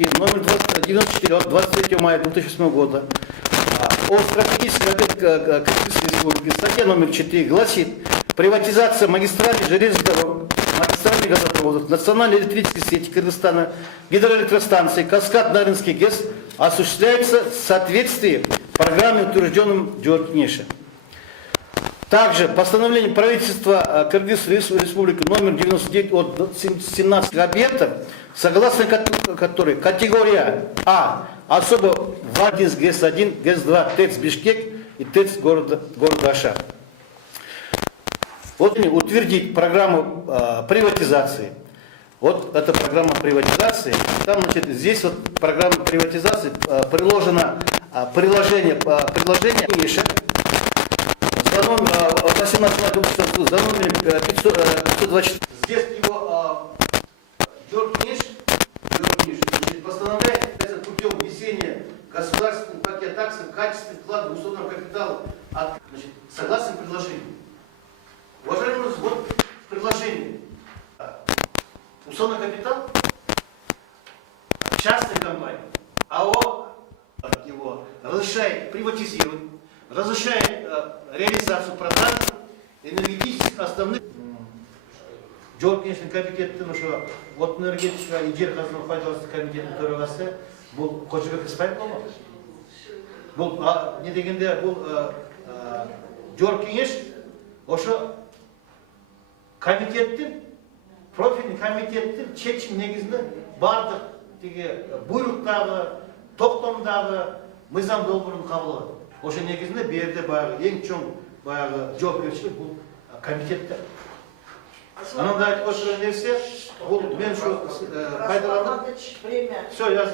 и номер 94 от 23 мая 2008 года о стратегической Кыргызской республики, статья номер 4 гласит: приватизация магистральных железных дорог, магистральных газопроводов, национальной электрической сети Кыргызстана, гидроэлектростанции, Каскад-Нарынский ГЭС осуществляется в соответствии с программой, утвержденным Джорджиеше. Также постановление правительства Кыргызской республики номер 99 от 17 объектов, согласно которой категория А особо важен ГЭС-1, ГЭС-2, ТЭЦ Бишкек и ТЭЦ города Аша. Вот утвердить программу приватизации. Вот эта программа приватизации. Там, значит, здесь вот программа приватизации приложено предложение за номер 18 за номером 524. Здесь его Джорджиеш постановляет путем внесения государственных пакет акций в качестве вклада уставного капитала. Согласно предложению. Уважаемый, вот предложение. Уставный капитал частной компании, АО его разрешает приватизировать, разрешает реализацию продажи энергетических основных. Жауапкершілік комитеттің ошо отын энергетика и жер қазынаны пайдалану комитетінің төрағасы бұл Қожабек Исбаев болмақ. Бұл не дегенде бұл жауапкершілік ошо комитеттің профильный комитеттің шешім негізінде бардық теге бұйрықтағы, тоқтамдағы мыйзам долбырын қабылдады. Ошо негізінде берді баяғы ең чоң баяғы жауапкершілік бұл комитетте. Ананда айтып отырған нәрсе, бұл мен шу пайдаланып. Все, я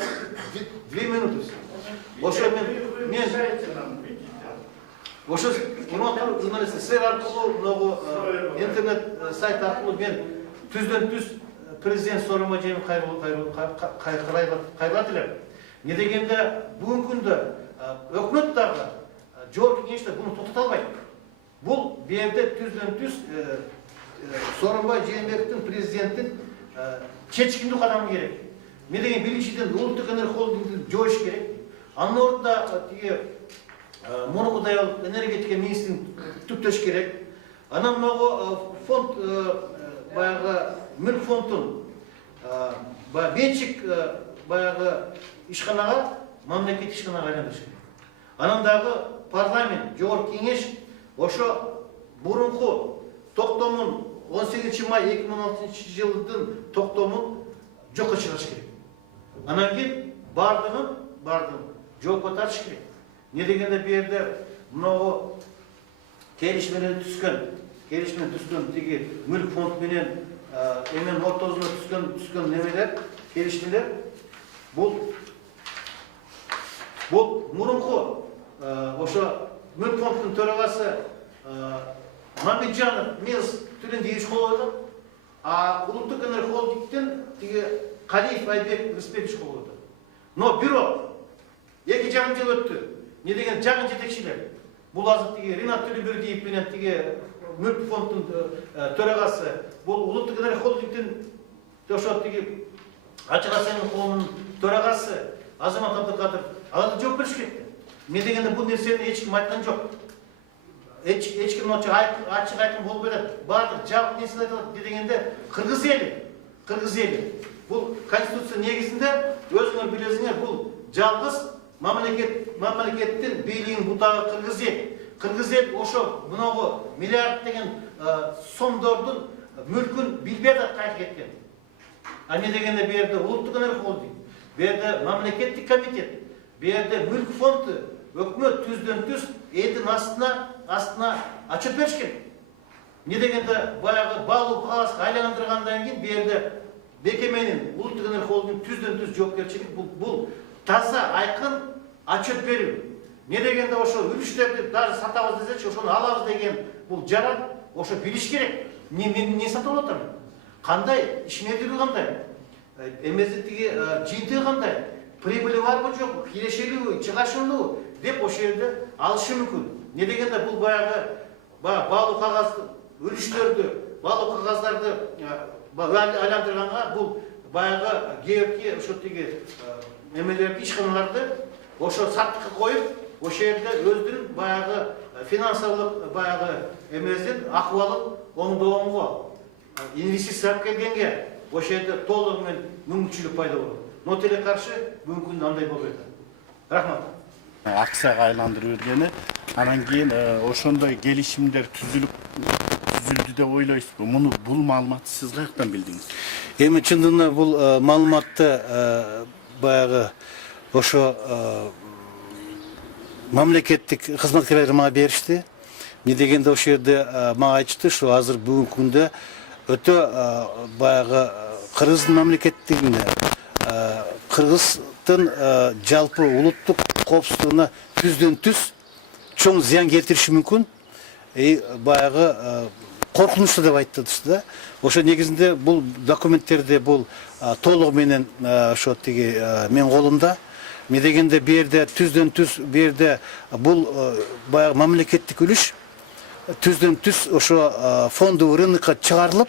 2 минуты. Ошо мен ошо журналисттер сер аркылуу интернет сайт аркылуу мен түздөн түз президент Сооронбай Жээнбеков кайрылат элем. Не дегенде бүгүнкү күндө өкмөт дагы жооп кеңеште буну токтото албайт. Бул берде түздөн түз Сооронбай Жээнбековдун президенттин чечкиндүү кадамы керек. Мен деген биринчиден улуттук энергия холдингди жоош керек. Анын ордуна тиги Монокудай энергетика министрин түптөш керек. Анан могу фонд баягы мүлк фондун менчик баягы ишканага, мамлекеттик ишканага айландырыш керек. Анан дагы парламент, жогорку кеңеш ошо мурунку токтомун 18 май 2016 жылдын токтомун жокко чыгарыш керек. Анан кийин бардыгын жоопко тартыш керек. Не дегенде бу жерде мынау келишимден түскөн тиги мүлк фонд менен эмен ортосуна түскөн немелер, келишимдер бул мурунку ошо мүлк фонддун төрагасы Мамеджанов Милс түрүндө иш колдоду, а улуттук энергия холдингдин тиги Калиев Айбек Рысбек иш колдоду. Но бирок 2 жарым жыл өттү. Не деген жагын жетекчилер. Бул азыр тиги Ринат Төлөбердиев менен тиги мүлк фонддун төрагасы, бул улуттук энергия холдингдин ошо тиги Ачык Асайымов коомунун төрагасы Азамат Абдыкадыров аларды жооп бериш керек. Мен дегенде бул нерсени эч ким айткан жок. Эч ким ачык айкын болуп берет. Баардык жабык нерсени айтат дегенде Кыргыз эли. Бул конституция негизинде өзүңөр билесиңер, бул жалгыз мамлекеттин бийлигин бутагы Кыргыз эл ошо мынагы миллиард деген сомдордун мүлкүн билбей кайтып кеткен. А не дегенде бу жерде улуттук энергия холдинг, бу жерде мамлекеттик комитет, бу жерде мүлк фонду, өкмөт түздөн түз элдин астына отчет бериш керек. Не дегенде баягы баалуу каласка айландыргандан кийин бу жерде бекеменин улуттук энергия холдинг түздөн түз жоопкерчилик бул таза айкын отчет берүү. Не дегенде ошо үлүштөрдү даже сатабыз десечи, ошону алабыз деген бул жаран ошо билиш керек. Не сатып атам? Кандай ишмердиги кандай? Эмеси тиги жыйынтыгы кандай? Прибыли барбы жокпу? Кирешелүүбү, чыгашылуу деп ошо жерде алышы мүмкүн. Не дегенде бул баягы баалуу кагаз үлүштөрдү, баалуу кагаздарды айландырганга бул баягы кээки ошо тиги эмелерди ишканаларды ошо саттыкка коюп, ошол жерде өздүнүн баягы финансылык баягы эмесин акыбалын оңдогонго инвестиция алып келгенге ошол жерде толугу менен мүмкүнчүлүк пайда болот. Но тилекке каршы бүгүнкү күндө андай болбойт. Рахмат. Акцияга айландырып бергени, анан кийин ошондой келишимдер түзүлдү деп ойлойсузбу? Муну бул маалыматты сиз каяктан билдиңиз? Эми чындыгында бул маалыматты баягы ошо мамлекеттик кызматкерлер мага беришти. Не дегенде ошол жерде мага айтышты, что азыр бүгүнкү күндө өтө баягы Кыргыздын мамлекеттигинде Кыргыздын жалпы улуттук коопсуздугуна түздөн түз чоң зыян келтириши мүмкүн. Баягы коркунучтуу деп айтышты да. Ошо негизинде бул документтерде бул толугу менен ошо тиги мен колумда. Эмне дегенде бу жерде түздөн түз бу жерде бул баягы мамлекеттик үлүш түздөн түз ошо фондовый рынокко чыгарылып,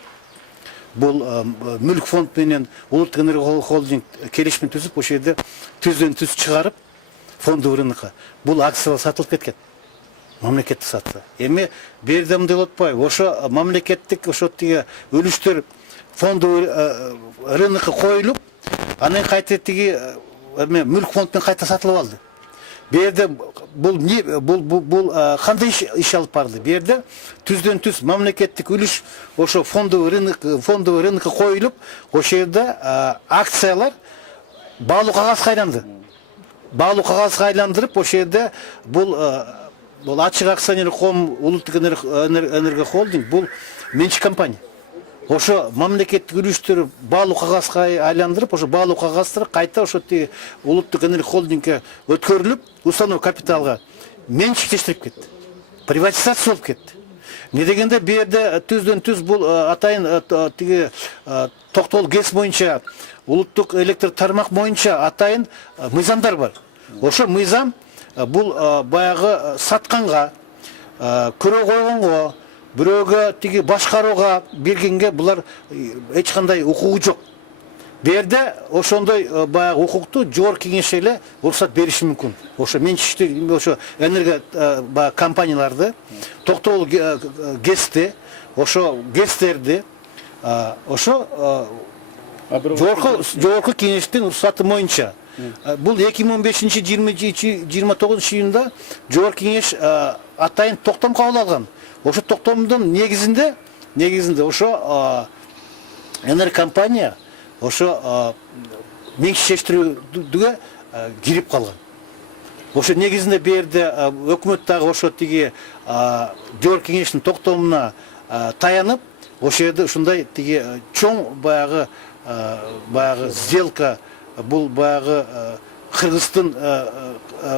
бул мүлк фонд менен улуттук энерго холдинг келишим түзүп, ошол жерде түздөн түз чыгарып фондовый рынокко бул акциялар сатылып кеткен. Мамлекеттик сатты. Эми бу жерде мындай болуп атпайбы? Ошо мамлекеттик ошо тиги үлүштөр фондовый рынокко коюлуп, анан кайта тиги мүлк фонддон кайта сатылып алды. Бу жерде бул кандай иш алып барды? Бу жерде түздөн түз мамлекеттик үлүш ошо фондовый рынокко коюлуп, ошол жерде акциялар баалуу кагазга айланды. Баалуу кагазга айландырып, ошол жерде бул ачык акционер коом улуттук энерго холдинг бул менчик компания. Ошо мамлекеттик үлүштөр баалуу кагазга айландырып, ошо баалуу кагаздыр кайта ошо улуттук энерго холдингге өткөрүлүп, установ капиталга менчиктештирип кетти. Приватизация болуп кетти. Не дегенде бу жерде түздөн түз бул атайын тиги Токтогул ГЭС боюнча, улуттук электр тармак боюнча атайын мыйзамдар бар. Ошо мыйзам бул баягы сатканга, көрө койгонго, бирөөгө тиги башкарууга бергенге булар эч кандай укугу жок. Бу жерде ошондой баягы укукту жогорку кеңеш эле уруксат бериши мүмкүн. Ошо менчиктүү ошо энерго компанияларды, Токтогул ГЭСти, ошо ГЭСтерди, ошо жогорку кеңештин уруксаты боюнча бул 2015-29 жогорку кеңеш атайын токтом кабыл алган. Ошо токтомдун негизинде ошо энергокомпания ошо менчиктештирүүгө кирип калган. Ошо негизинде бу жерде өкмөт дагы ошо тиги жогорку кеңештин токтомуна таянып, ошол жерде ушундай тиги чоң баягы сделка, бул баягы Кыргыздын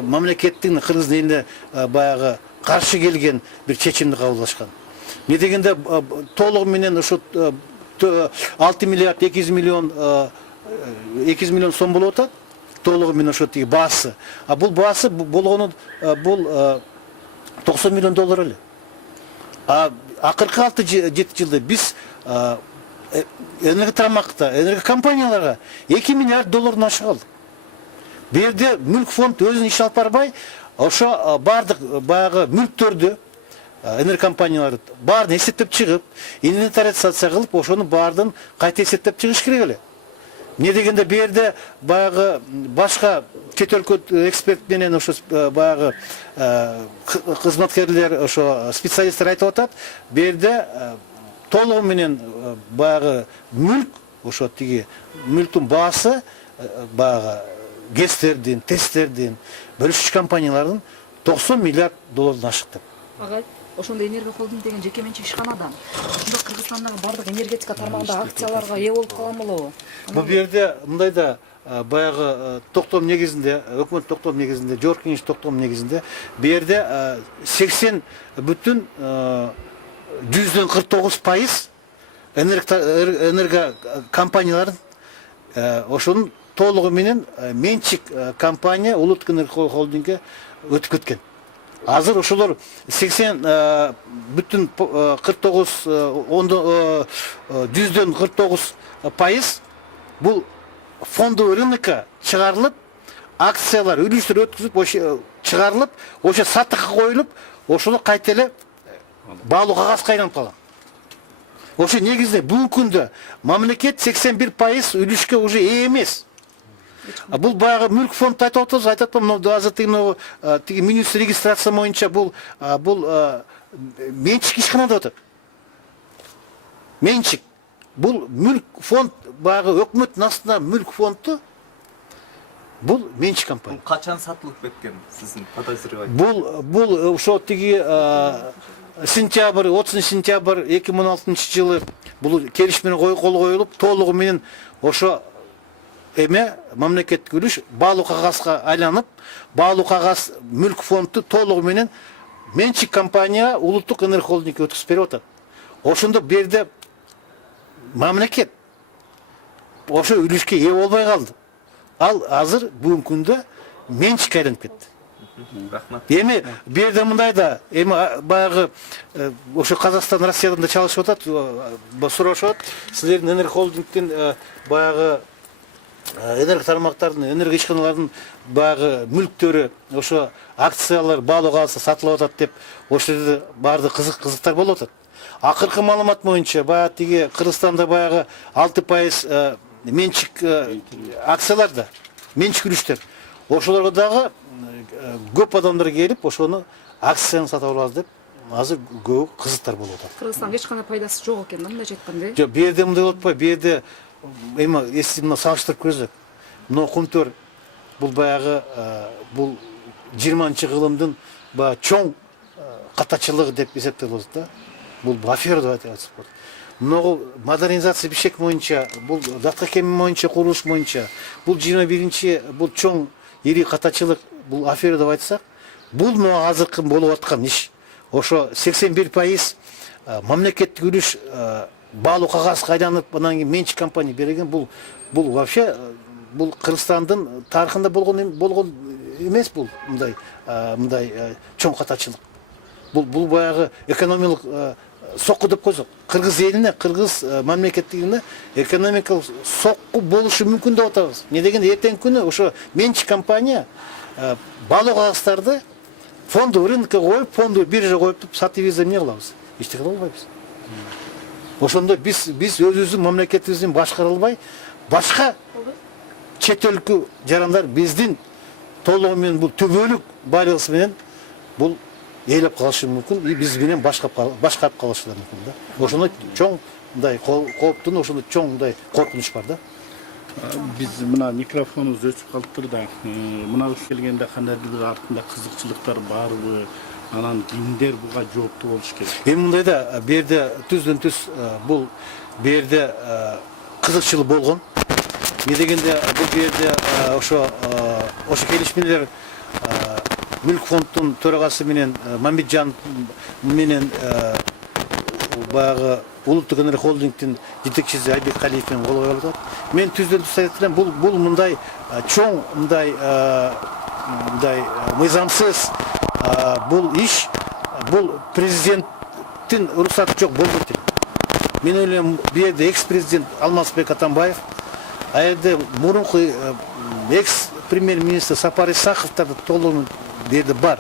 мамлекеттигин Кыргыздын элине баягы каршы келген бир чечимди кабылдашкан. Не дегенде толугу менен ошо 6 миллиард 200 миллион сом болуп атат. Толугу менен ошо тиги баасы. Бул баасы болгону бул $90 миллион эле. Акыркы 6-7 жылда биз энерго тармакта, энерго компанияларга $2 миллиард ашык алдык. Бу жерде мүлк фонд өзүнүн иш алып барбай, ошо бардык баягы мүлктөрдү энерго компаниялары баарын эсептеп чыгып, инвентаризация кылып, ошонун баарын кайта эсептеп чыгыш керек эле. Эмне дегенде бу жерде баягы башка чет өлкө эксперт менен ошо баягы кызматкерлер, ошо специалисттер айтып атат, бу жерде толугу менен баягы мүлк, ошо тиги мүлктүн баасы баягы ГЭСтердин, ТЭСтердин, бөлүшчү компаниялардын $90 миллиард ашык деп. Ага, ошондой энерго холдинг деген жеке менчик ишканадан ошондо Кыргызстандагы бардык энергетика тармагындагы акцияларга ээ болуп калган болобу? Бул жерде мындай да баягы токтом негизинде, өкмөт токтом негизинде, жогорку кеңеш токтом негизинде бу жерде 80,49% энерго компанияларын ошонун толугу менен менчик компания улуттук энерго холдингге өтүп кеткен. Азыр ошолор 80,49% бул фондовый рынокко чыгарылып, акциялар, үлүштөр өткүзүп, ошо чыгарылып, ошо сатыкка коюлуп, ошону кайта эле баалуу кагазга айланып калган. Ошо негизинде бүгүнкү күндө мамлекет 81% үлүшкө уже ээ эмес. Бул баягы мүлк фонд айтып атабыз, мына азыр тиги министр регистрация боюнча бул менчик ишкана деп атат. Менчик. Бул мүлк фонд баягы өкмөттүн астында мүлк фонду бул менчик компания. Качан сатылып кеткен сиздин подозревать? Бул ошо тиги сентябрь 30 сентябрь 2016 жылы бул келишим менен кол коюлуп, толугу менен ошо эме мамлекеттик үлүш баалуу кагазга айланып, баалуу кагаз мүлк фонду толугу менен менчик компания Улуттук энерго холдингге өткүзүп берип атат. Ошондо бу жерде мамлекет ошо үлүшкө ээ болбой калды. Ал азыр бүгүнкү күндө менчикке айланып кетти. Рахмат. Эми бу жерде мындай да, эми баягы ошо Казакстан, Россиядан да чалышып атат, сурашып атат. Силердин энерго холдингдин баягы энерго тармактардын, энерго ишканалардын баягы мүлктөрү, ошо акциялар баалуу кагазга сатылып атат деп, ошол жерде баардык кызыктар болуп атат. Акыркы маалымат боюнча баягы тиги Кыргызстанда баягы 6% менчик акцияларда, менчик үлүштөр. Ошолорго дагы көп адамдар келип, ошону акцияны сатып алабыз деп, азыр көп кызыктар болуп атат. Кыргызстанга эч кандай пайдасы жок экен да, мындайча айтканда. Жок, бу жерде мындай болуп атпайбы? Бу жерде эми эсти мына салыштырып көрсөк, мына Кумтөр бул баягы бул 20-кылымдын баягы чоң катачылыгы деп эсептелет да. Бул афера деп айтсак болот. Мына модернизация бишек боюнча, бул Даткакем боюнча, курулуш боюнча, бул 21-чи бул чоң ири катачылык, бул афера деп айтсак, бул мына азыркы болуп аткан иш. Ошо 81% мамлекеттик үлүш баалуу кагазга айланып, анан кийин менчик компания берген, бул вообще бул Кыргызстандын тарыхында болгон эмес, бул мындай чоң катачылык. Бул баягы экономикалык сокку деп койсок, кыргыз элине, кыргыз мамлекеттигине экономикалык сокку болушу мүмкүн деп атабыз. Не дегенде эртеңки күнү ошо менчик компания баалуу кагаздарды фондовый рынокко коюп, фондовый биржа коюп сатып ийсе эмне кылабыз? Эчтеке кыла албайбыз. Ошондо биз өзүбүздүн мамлекетибиздин башкара албай, башка чет өлкө жарандар биздин толугу менен бул түбөлүк байлыгыбыз менен бул ээлеп калышы мүмкүн, биз менен башкарып калышылары мүмкүн да. Ошондой чоң мындай кооптун, ошондой чоң мындай коркунуч бар да. Биз мына микрофонубуз өчүп калыптыр да. Мына келгенде кандайдыр артында кызыкчылыктар барбы? Анан кимдер буга жооптуу болуш керек? Эми мындай да, бу жерде түздөн түз бул бу жерде кызыкчылык болгон. Не дегенде бул жерде ошо келишмелер мүлк фонддун төрагасы менен Мамитжан менен баягы Улуттук энерго холдингдин жетекчиси Айбек Калиев менен кол коюлуп атат. Мен түздөн түз айтып элем, бул мындай чоң мындай мыйзамсыз бул иш, бул президенттин уруксаты жок болбойт деп. Мен ойлойм, бу жерде экс-президент Алмазбек Атамбаев, а жерде мурунку экс-премьер-министр Сапар Исаховдор толугу бу жерде бар.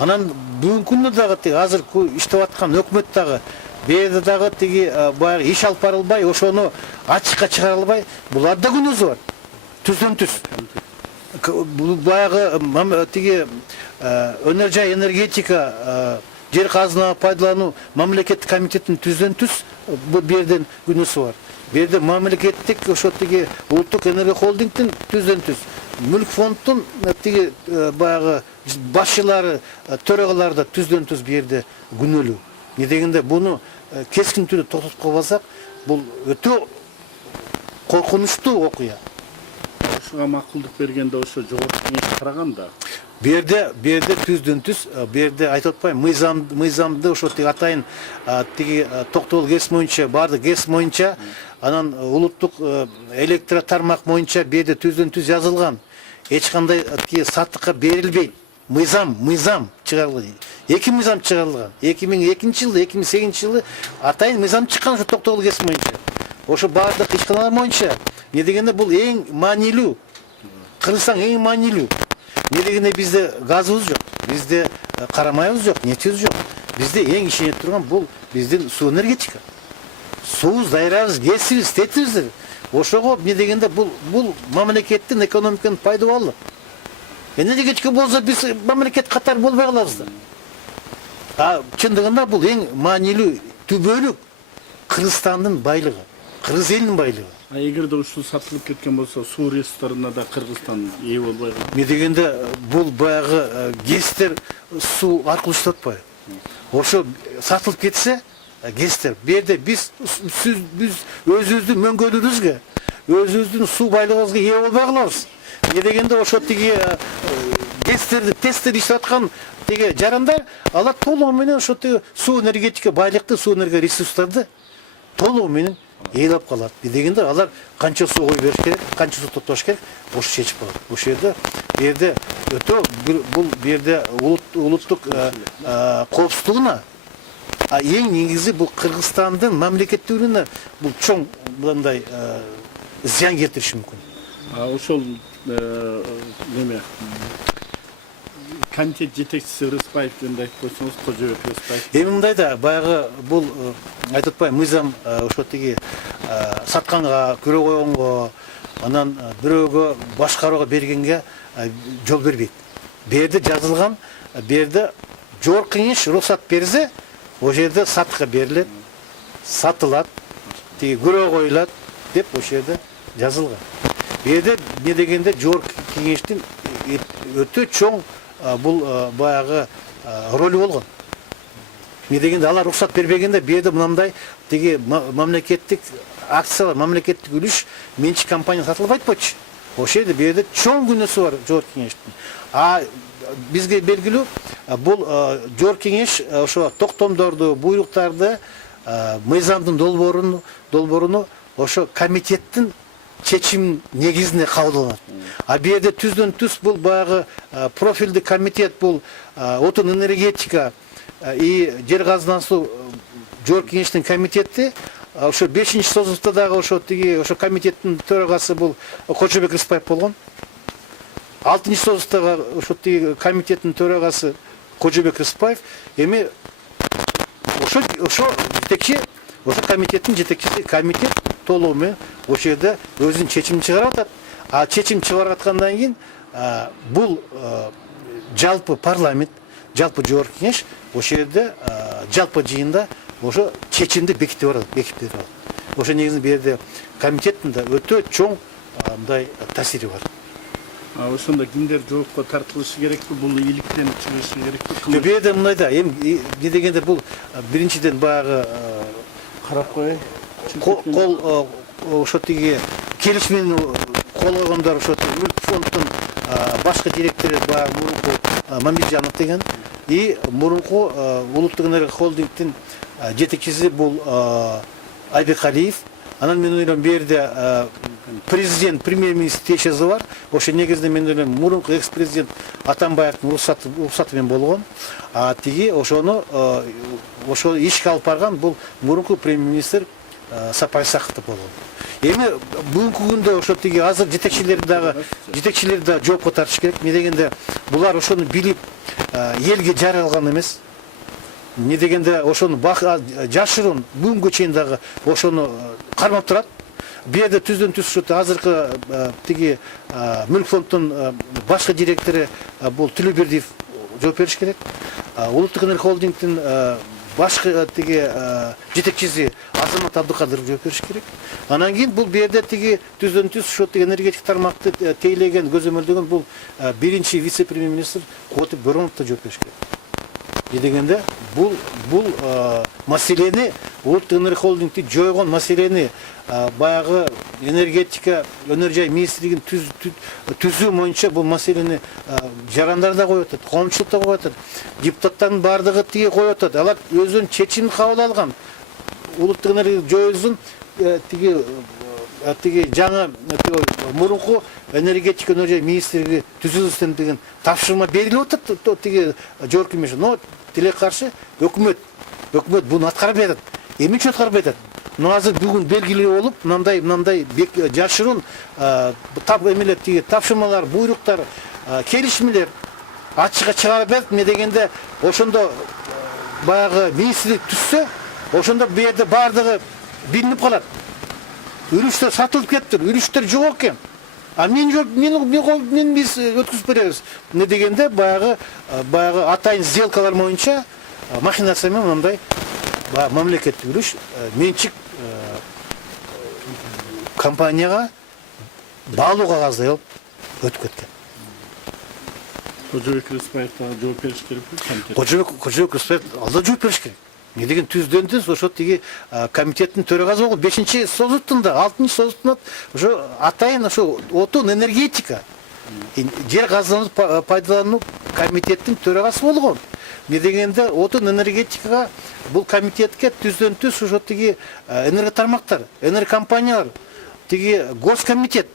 Анан бүгүнкү күндө дагы азыркы иштеп аткан өкмөт дагы бу жерде дагы тиги баягы иш алып бара албай, ошону ачыкка чыгара албай, буларда күнөөсү бар. Түздөн түз. Бул баягы тиги энергетика жер казына пайдалануу мамлекеттик комитеттин түздөн түз бу жерден күнөөсү бар. Бу жерде мамлекеттик ошо тиги Улуттук энерго холдингдин түздөн түз мүлк фонддун тиги баягы башчылары, төрагалары да түздөн түз бу жерде күнөөлүү. Не дегенде буну кескин түрдө токтотуп калбасак, бул өтө коркунучтуу окуя. Ошого макулдук бергенде ошо жогорку кеңеш караган да. Бу жерде түздөн түз, бу жерде айтып атпайм, мыйзамды ошо тиги атайын тиги токтогул кес боюнча, баардык кес боюнча, анан улуттук электро тармак боюнча бу жерде түздөн түз жазылган. Эч кандай тиги сатыкка берилбейт. Мыйзам чыгарылган. Эки мыйзам чыгарылган. 2002 жылы, 2008 жылы атайын мыйзам чыккан ошо токтогул кес боюнча. ошо баардык ишканалар боюнча эмне дегенде бул эң маанилүү. Кыргызстан эң маанилүү. Эмне дегенде бизде газыбыз жок, бизде карамайыбыз жок, нефтибиз жок. Бизде эң ишене турган бул биздин суу энергетика. Суубуз, дайрабыз, кесибиз, тетибиз. Ошого эмне дегенде бул мамлекеттин экономиканын пайдабалы. Энергетика болсо биз мамлекет катары болбой калабыз да. Чындыгында бул эң маанилүү түбөлүк Кыргызстандын байлыгы, кыргыз элинин байлыгы. Эгерде ушул сатылып кеткен болсо, суу ресурстарына да Кыргызстан ээ болбой калат. Эмне дегенде бул баягы ГЭСтер суу аркылуу иштеп атпайбы? Ошо сатылып кетсе, ГЭСтер бу жерде биз өзүбүздүн мөңгөлүбүзгө, өзүбүздүн суу байлыгыбызга ээ болбой калабыз. Эмне дегенде ошо тиги ГЭСтерди тесттер иштеп аткан тиги жарандар, алар толугу менен ошо тиги суу энергетика байлыкты, суу энергия ресурстарды толугу менен ээлеп калат. Эмне дегенде алар канча суу кой бериш керек, канча суу токтош керек, ошо чечип калат. Ошол жерде өтө бул жерде улуттук коопсуздугуна эң негизи бул Кыргызстандын мамлекеттүүлүгүнө бул чоң мындай зыян келтириши мүмкүн. Ошол неме комитет жетекчиси Рыспаев жөнүндө айтып койсоңуз, Кожобек Рыспаев. Эми мындай да, баягы бул айтып атпайбы, мыйзам ошо тиги сатканга, көрө койгонго, анан бирөөгө башкарууга бергенге жол бербейт. Бу жерде жазылган, бу жерде жогорку кеңеш уруксат берсе, ошол жерде сатыкка берилет, сатылат, тиги көрө коюлат деп ошол жерде жазылган. Бу жерде эмне дегенде жогорку кеңештин өтө чоң бул баягы ролу болгон. Эмне дегенде алар уруксат бербегенде бу жерде мындай тиги мамлекеттик акциялар, мамлекеттик үлүш менчик компания сатылып айтпайчы. Ошол жерде бу жерде чоң күнөөсү бар жогорку кеңештин. Бизге белгилүү бул жогорку кеңеш ошо токтомдорду, буйруктарды, мыйзамдын долбооруну ошо комитеттин чечим негизинде кабыл алат. Бу жерде түздөн түз бул баягы профилдик комитет, бул отун энергетика и жер казынасы жогорку кеңештин комитети ошо 5-чи созувда дагы ошо тиги ошо комитеттин төрагасы бул Кожобек Рыспаев болгон. 6-чи созувда ошо тиги комитеттин төрагасы Кожобек Рыспаев. Эми ошо жетекчи, ошо комитеттин жетекчиси, комитет толугу менен ошол жерде өзүнүн чечимин чыгарып атат. Чечим чыгарып аткандан кийин бул жалпы парламент, жалпы жогорку кеңеш ошол жерде жалпы жыйында ошо чечимди бекитип берет. Ошо негизинде бу жерде комитеттин да өтө чоң мындай таасири бар. Ошондо кимдер жоопко тартылышы керекпи? Бул ийгиликтен чыгышы керекпи? Бу жерде мындай да, эми эмне дегенде бул биринчиден баягы карап коеюн. Кол ошо тиги келишимин кол койгондор ошо Мүлк фонддун башкы директору баягы мурунку Мамеджанов деген и мурунку Улуттук энергия холдингдин жетекчиси бул Айбек Алиев. Анан мен ойлойм бу жерде президент, премьер-министр тиешеси бар. Ошо негизинде мен ойлойм мурунку экс-президент Атамбаевдин уруксаты менен болгон. Тиги ошо ишке алып барган бул мурунку премьер-министр Сапай Сахтов болгон. Эми бүгүнкү күндө ошо тиги азыр жетекчилер да жоопко тартыш керек. Эмне дегенде булар ошону билип элге жаралган эмес. Эмне дегенде ошону жашыруун бүгүнгө чейин дагы ошону кармап турат. Бу жерде түздөн түз ошо азыркы тиги Мүлк фонддун башкы директору бул Төлөбердиев жооп бериш керек. Улуттук энергия холдингдин башкы тиги жетекчиси Азамат Абдыкадыров жооп бериш керек. Анан кийин бул бу жерде тиги түздөн түз ошо тиги энергетик тармакты тейлеген, көзөмөлдөгөн бул биринчи вице-премьер-министр Кубатбек Бороновов да жооп бериш керек. Дегенде бул маселени Улуттук энергия холдингти жойгон маселени баягы энергетика өнөр жай министрлигин түзүү боюнча бул маселени жарандар да коюп атат, коомчулук да коюп атат, депутаттардын баардыгы тиги коюп атат. Алар өзүнүн чечимин кабыл алган. Улуттук энергия жойулсун, тиги жаңы мурунку энергетика өнөр жай министрлиги түзүлсүн деген тапшырма берилип атат тиги жогорку кеңеш. Но тилек каршы өкмөт буну аткарбай атат. Эмне үчүн аткарбай атат? азыр бүгүн белгилүү болуп, мындай жашырын тапшырмалар, буйруктар, келишимдер ачыкка чыгарып берип, эмне дегенде ошондо баягы министрлик түзсө, ошондо бу жерде баардыгы билинип калат. Үрүштөр сатылып кетиптир, үрүштөр жок экен. А мен биз өткүзүп беребиз. Эмне дегенде баягы атайын сделкалар боюнча махинация менен мындай мамлекеттик үрүш менчик компанияга баалуу кагаздай болуп өтүп кеткен. Кожобек Рыспаев да жооп бериш керек бе? Кожобек Рыспаев алда жооп бериш керек. Не деген түздөн-түз ошо тиги комитеттин төрагасы болгон 5-чи созуттунда, 6-чы созуттунда ошо атайын ошо отун энергетика жер казынын пайдалануу комитеттин төрагасы болгон. Не дегенде отун энергетикага бул комитетке түздөн-түз ошо тиги энерготармактар, энергокомпаниялар, тиги госкомитет,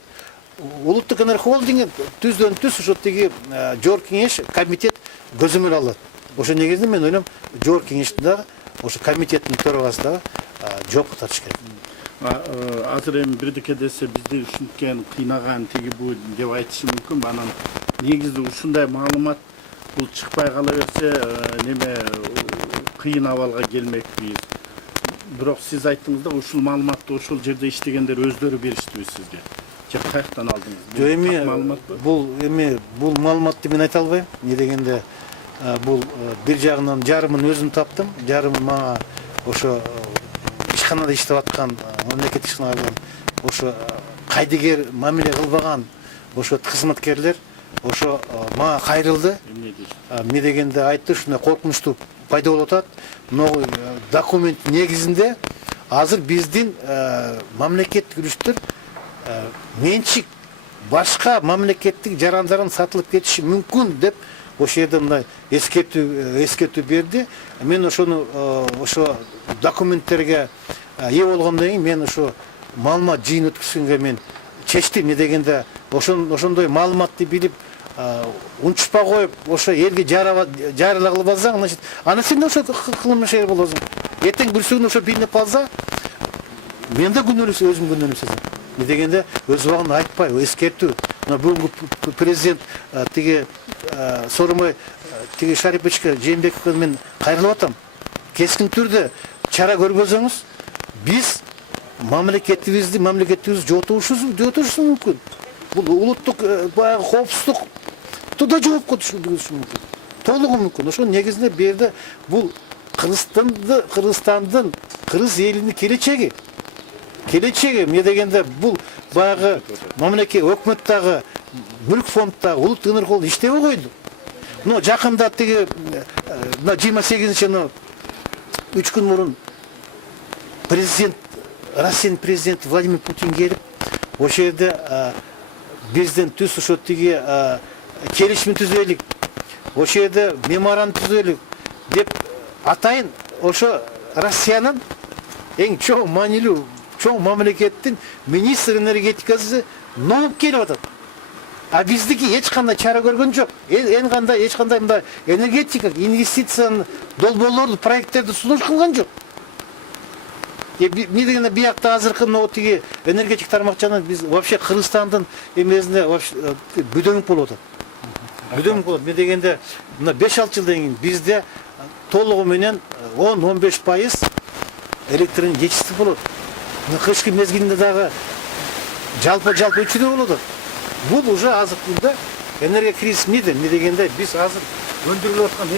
улуттук энергохолдинг түздөн-түз ошо тиги жогорку кеңеш комитет көзөмөл алат. Ошо негизинде мен ойлойм жогорку кеңештин дагы ошо комитеттин төрагасы дагы жоопко тартыш керек. Азыр эми бирдеке десе бизди ушинткен кыйнаган тиги бу деп айтышы мүмкүн. Анан негизи ушундай маалымат бул чыкпай кала берсе неме кыйын абалга келмекпиз. Бирок сиз айттыңыз да ушул маалыматты ошол жерде иштегендер өздөрү бериштиби сизге? Же каяктан алдыңыз? Жок, бул маалыматты мен айта албайм. Не дегенде бул бир жагынан жарымын өзүм таптым, жарымын мага ошо ишканада иштеп аткан мамлекеттик ишканалардан ошо кайдыгер мамиле кылбаган ошо кызматкерлер ошо мага кайрылды. Эмне дегенде айтты, ушундай коркунучтуу пайда болуп атат. Мына документ негизинде азыр биздин мамлекеттик үрүштөр менчик башка мамлекеттик жарандарын сатылып кетиши мүмкүн деп ошол жерде мындай эскертүү берди. Мен ошо документтерге ээ болгондон кийин мен ошо маалымат жыйын өткүзгөнгө мен чечтим. Эмне дегенде ошондой маалыматты билип унчукпай коюп ошо элге жарыла кылып алсаң, значит, ана сен да ошо кылмыш болосуң. Эртең бүрсүгүн ошо билинип калса, мен да өзүм күнөөлүү сезем. Эмне дегенде өз убагында айтпай, эскертүү. Мына бүгүнкү президент тиги Сооронбай тиги Шариповичке Жээнбековго мен кайрылып атам. Кескин түрдө чара көрбөсөңүз, биз мамлекетибизди жоготушубуз мүмкүн. Бул улуттук баягы коопсуздукту да жоопко түшүрүшү мүмкүн. Толугу мүмкүн. Ошо негизинде бу жерде бул Кыргызстандын, кыргыз элинин келечеги. Эмне дегенде бул баягы мамлекет өкмөттөгү мүлк фонддагы улуттук энергохолдинг иштебей койду. Но жакында тиги 28-чи 3 күн мурун Россиянын президенти Владимир Путин келип, ошол жерде бизден түз ошо тиги келишим түзөлүк, ошол жерде меморандум түзөлүк деп атайын ошо Россиянын эң чоң маанилүү чоң мамлекеттин министр энергетикасы ноп келип атат. А биздики эч кандай чара көргөн жок. Эч кандай мындай энергетика, инвестициянын долбоорлорду, проекттерди сунуш кылган жок. Эмне дегенде биякта азыркы мына тиги энергетик тармакчаны биз вообще Кыргызстандын эмесинде вообще бүдөңүк болуп атат. Бүдөңүк болот. Эмне дегенде мына 5-6 жылдан кийин бизде толугу менен 10-15% электрдин жетишсиздик болот. Кышкы мезгилинде дагы жалпы өчүрүү болот. Бул уже азыркы күндө энергия кризиси эмне дегенде биз азыр өндүрүлүп аткан